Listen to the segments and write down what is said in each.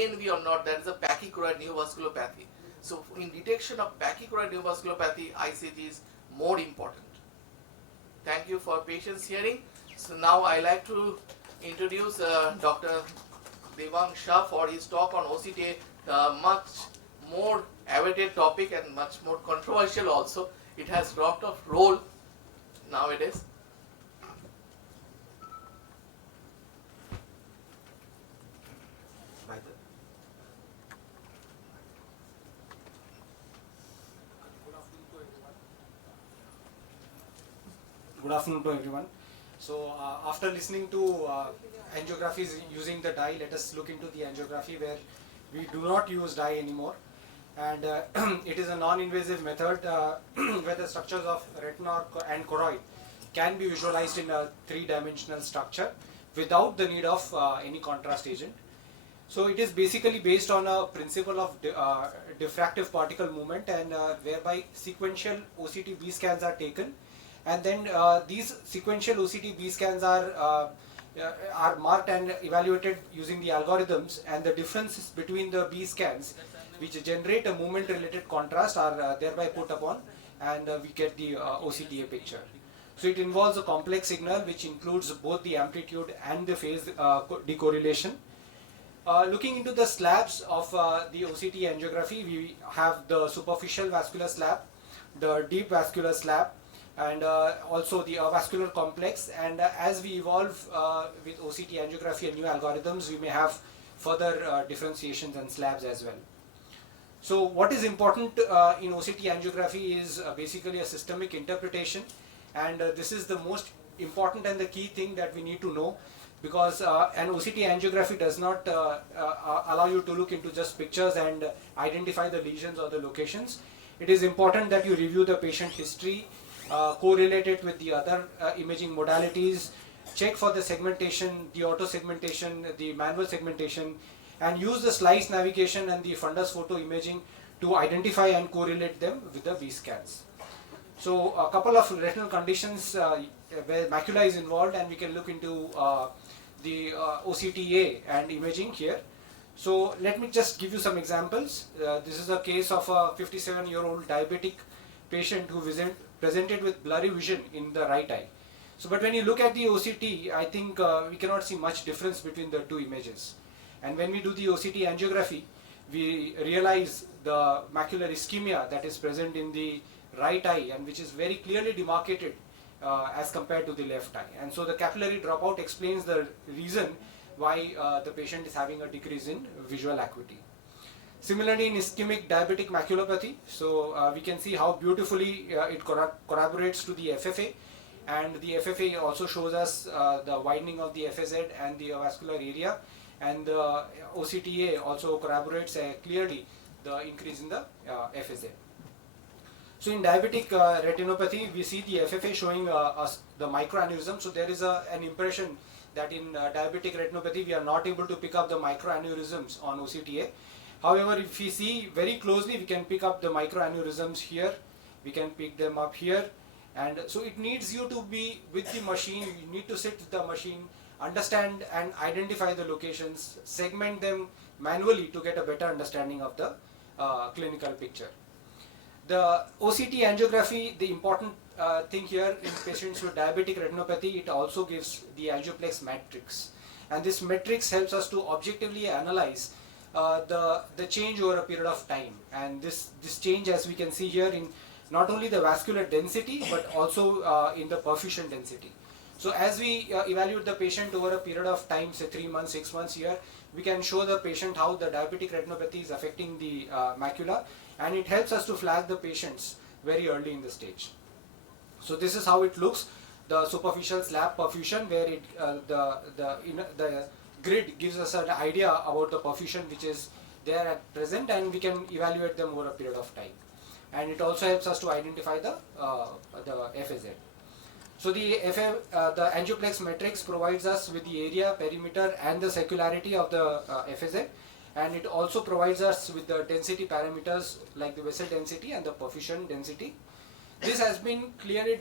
ANV or not, that is a pachychoroid neovasculopathy. So in detection of pachychoroid neovasculopathy, ICG is more important. Thank you for patience hearing. So now I like to introduce Dr. Vedang Shah for his talk on OCT, much more awaited topic and much more controversial also. It has lot of role nowadays. Good afternoon to everyone. So after listening to angiographies using the dye, let us look into the angiography where we do not use dye anymore, and it is a non-invasive method where the structures of retina and choroid can be visualized in a three-dimensional structure without the need of any contrast agent. So it is basically based on a principle of diffractive particle movement, and whereby sequential OCT B scans are taken, and then these sequential OCT B scans are marked and evaluated using the algorithms, and the differences between the B scans which generate a movement related contrast are thereby put upon, and we get the OCTA picture. So it involves a complex signal which includes both the amplitude and the phase decorrelation. Looking into the slabs of the OCT angiography, we have the superficial vascular slab, the deep vascular slab, and also the avascular complex. And as we evolve with OCT angiography and new algorithms, we may have further differentiations and slabs as well. So what is important in OCT angiography is basically a systemic interpretation, and this is the most important and the key thing that we need to know, because an OCT angiography does not allow you to look into just pictures and identify the lesions or the locations. It is important that you review the patient history, correlate it with the other imaging modalities, check for the segmentation, the auto segmentation, the manual segmentation, and use the slice navigation and the fundus photo imaging to identify and correlate them with the B scans. So a couple of retinal conditions where macula is involved, and we can look into the OCTA and imaging here. So let me just give you some examples. This is a case of a 57-year-old diabetic patient who presented with blurry vision in the right eye. So but when you look at the OCT, I think we cannot see much difference between the two images. And when we do the OCT angiography, we realize the macular ischemia that is present in the right eye, and which is very clearly demarcated as compared to the left eye. And so the capillary dropout explains the reason why the patient is having a decrease in visual acuity. Similarly, in ischemic diabetic maculopathy, so we can see how beautifully it corroborates to the FFA, and the FFA also shows us the widening of the FAZ and the vascular area, and the OCTA also corroborates clearly the increase in the FAZ. So in diabetic retinopathy, we see the FFA showing the microaneurysm. So there is an impression that in diabetic retinopathy we are not able to pick up the microaneurysms on OCTA. However, if we see very closely, we can pick up the microaneurysms here, we can pick them up here, and so it needs you to be with the machine. You need to sit with the machine, understand and identify the locations, segment them manually to get a better understanding of the clinical picture. The OCT angiography, the important thing here in patients with diabetic retinopathy, it also gives the angioplex matrix, and this matrix helps us to objectively analyze the change over a period of time. And this change, as we can see here, in not only the vascular density but also in the perfusion density. So as we evaluate the patient over a period of time, say 3 months, 6 months here, we can show the patient how the diabetic retinopathy is affecting the macula, and it helps us to flag the patients very early in the stage. So this is how it looks, the superficial slab perfusion, where it the grid gives us an idea about the perfusion which is there at present, and we can evaluate them over a period of time. And it also helps us to identify the FAZ. So the angioplex matrix provides us with the area, perimeter, and the circularity of the FAZ, and it also provides us with the density parameters like the vessel density and the perfusion density. This has been clearly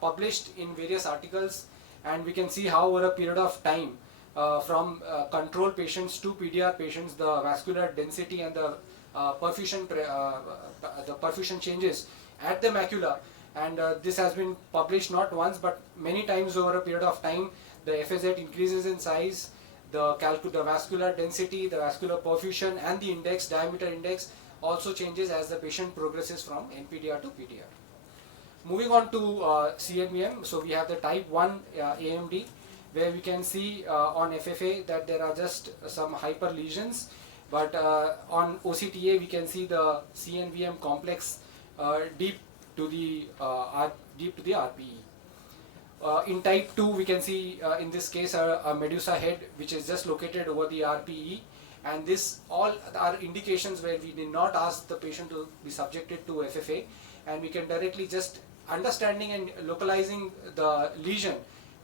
published in various articles, and we can see how over a period of time from control patients to PDR patients, the vascular density and the perfusion changes at the macula, and this has been published not once but many times over a period of time. The FAZ increases in size, the vascular density, the vascular perfusion, and the diameter index also changes as the patient progresses from NPDR to PDR. Moving on to CNVM, so we have the type 1 AMD, where we can see on FFA that there are just some hyper lesions, but on OCTA we can see the CNVM complex deep to the RPE. In type 2 we can see in this case a medusa head which is just located over the RPE, and this all are indications where we did not ask the patient to be subjected to FFA, and we can directly just understanding and localizing the lesion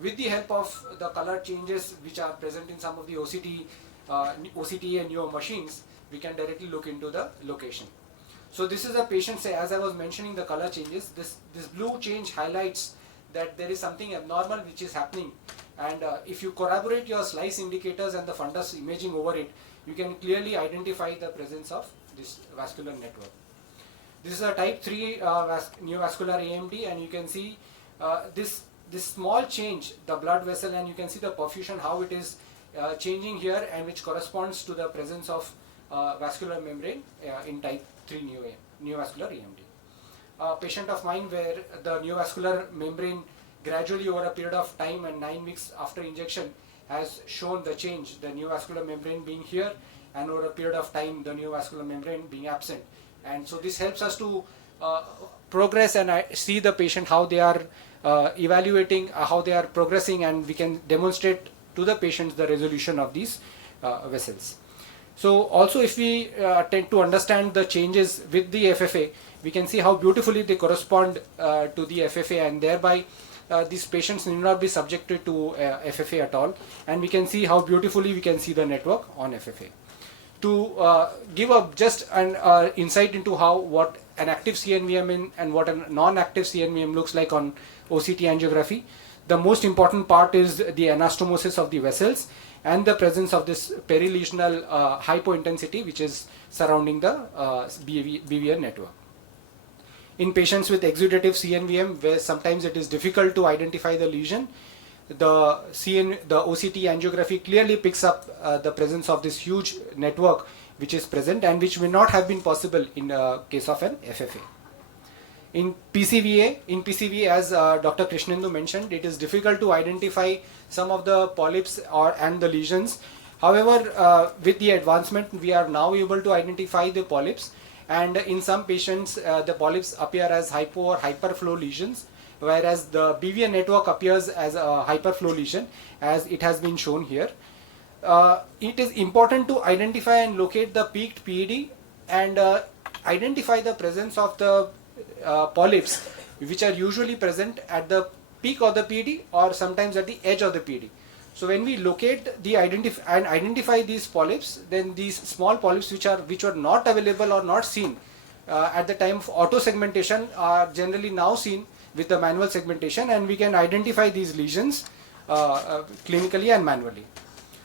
with the help of the color changes which are present in some of the OCTA and newer machines, we can directly look into the location. So this is a patient, say, as I was mentioning the color changes, this blue change highlights that there is something abnormal which is happening, and if you corroborate your slice indicators and the fundus imaging over it, you can clearly identify the presence of this vascular network. This is a type 3 neovascular AMD, and you can see this small change, the blood vessel, and you can see the perfusion, how it is changing here, and which corresponds to the presence of vascular membrane in type 3 neovascular AMD. A patient of mine where the neovascular membrane gradually over a period of time and 9 weeks after injection has shown the change, the neovascular membrane being here, and over a period of time the neovascular membrane being absent. And so this helps us to progress and see the patient, how they are evaluating, how they are progressing, and we can demonstrate to the patients the resolution of these vessels. So also, if we tend to understand the changes with the FFA, we can see how beautifully they correspond to the FFA, and thereby these patients need not be subjected to FFA at all, and we can see how beautifully we can see the network on FFA. To give just an insight into what an active CNVM and what a non-active CNVM looks like on OCT angiography, the most important part is the anastomosis of the vessels and the presence of this perilesional hypointensity which is surrounding the BVN network. In patients with exudative CNVM, where sometimes it is difficult to identify the lesion, the OCT angiography clearly picks up the presence of this huge network which is present and which may not have been possible in case of an FFA. In PCVA, as Dr. Krishnendu mentioned, it is difficult to identify some of the polyps and the lesions. However, with the advancement, we are now able to identify the polyps, and in some patients, the polyps appear as hypo or hyperflow lesions, whereas the BVN network appears as a hyperflow lesion, as it has been shown here. It is important to identify and locate the peaked PED and identify the presence of the polyps, which are usually present at the peak of the PED or sometimes at the edge of the PED. So when we locate and identify these polyps, then these small polyps which were not available or not seen at the time of auto segmentation are generally now seen with the manual segmentation, and we can identify these lesions clinically and manually.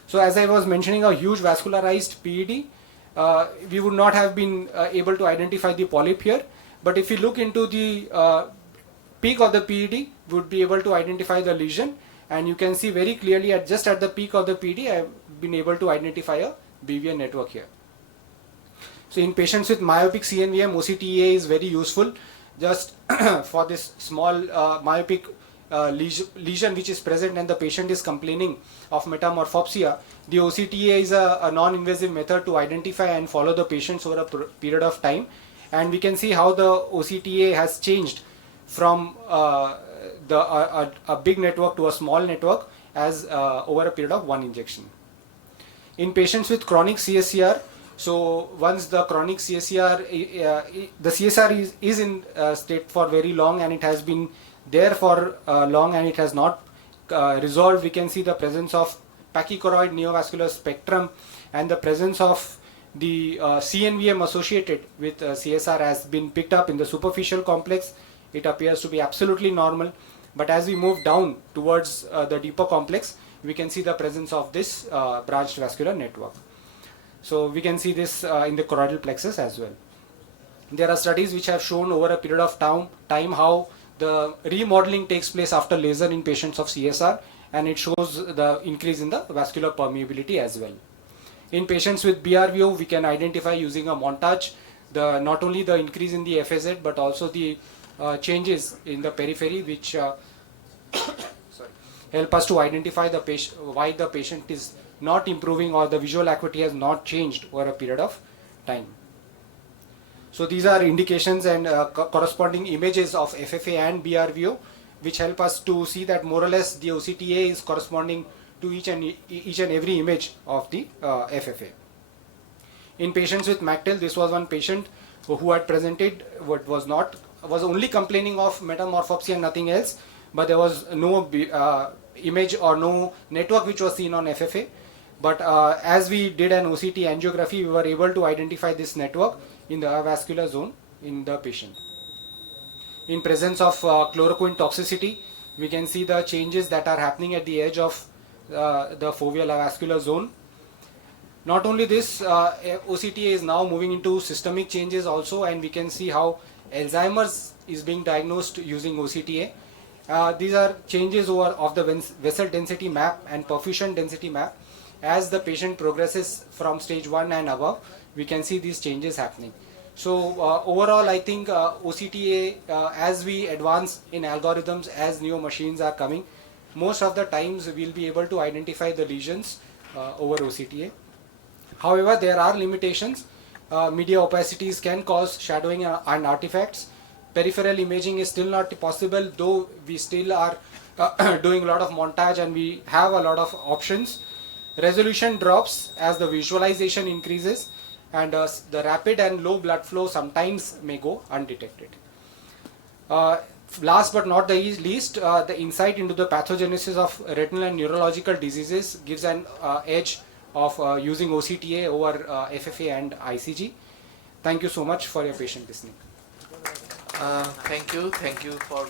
So as I was mentioning, a huge vascularized PED, we would not have been able to identify the polyp here, but if you look into the peak of the PED, we would be able to identify the lesion, and you can see very clearly just at the peak of the PED, I have been able to identify a BVN network here. So in patients with myopic CNVM, OCTA is very useful just for this small myopic lesion which is present and the patient is complaining of metamorphopsia. The OCTA is a non-invasive method to identify and follow the patients over a period of time, and we can see how the OCTA has changed from a big network to a small network as over a period of one injection. In patients with chronic CSCR, so once the chronic CSCR, the CSR is in state for very long and it has been there for long and it has not resolved, we can see the presence of pachychoroid neovascular spectrum and the presence of the CNVM associated with CSR has been picked up in the superficial complex. It appears to be absolutely normal, but as we move down towards the deeper complex, we can see the presence of this branched vascular network. So we can see this in the choroidal plexus as well. There are studies which have shown over a period of time how the remodeling takes place after laser in patients of CSR, and it shows the increase in the vascular permeability as well. In patients with BRVO, we can identify using a montage not only the increase in the FAZ but also the changes in the periphery, which help us to identify the why the patient is not improving or the visual acuity has not changed over a period of time. So these are indications and corresponding images of FFA and BRVO, which help us to see that more or less the OCTA is corresponding to each and every image of the FFA. In patients with MACTEL, this was one patient who had presented was only complaining of metamorphopsia and nothing else, but there was no image or no network which was seen on FFA. But as we did an OCT angiography, we were able to identify this network in the avascular zone in the patient. In presence of chloroquine toxicity, we can see the changes that are happening at the edge of the foveal avascular zone. Not only this, OCTA is now moving into systemic changes also, and we can see how Alzheimer's is being diagnosed using OCTA. These are changes of the vessel density map and perfusion density map. As the patient progresses from stage 1 and above, we can see these changes happening. So overall, I think OCTA, as we advance in algorithms, as new machines are coming, most of the times we'll be able to identify the lesions over OCTA. However, there are limitations. Media opacities can cause shadowing and artifacts. Peripheral imaging is still not possible, though we still are doing a lot of montage and we have a lot of options. Resolution drops as the visualization increases, and the rapid and low blood flow sometimes may go undetected. Last but not the least, the insight into the pathogenesis of retinal and neurological diseases gives an edge of using OCTA over FFA and ICG. Thank you so much for your patient listening. Thank you for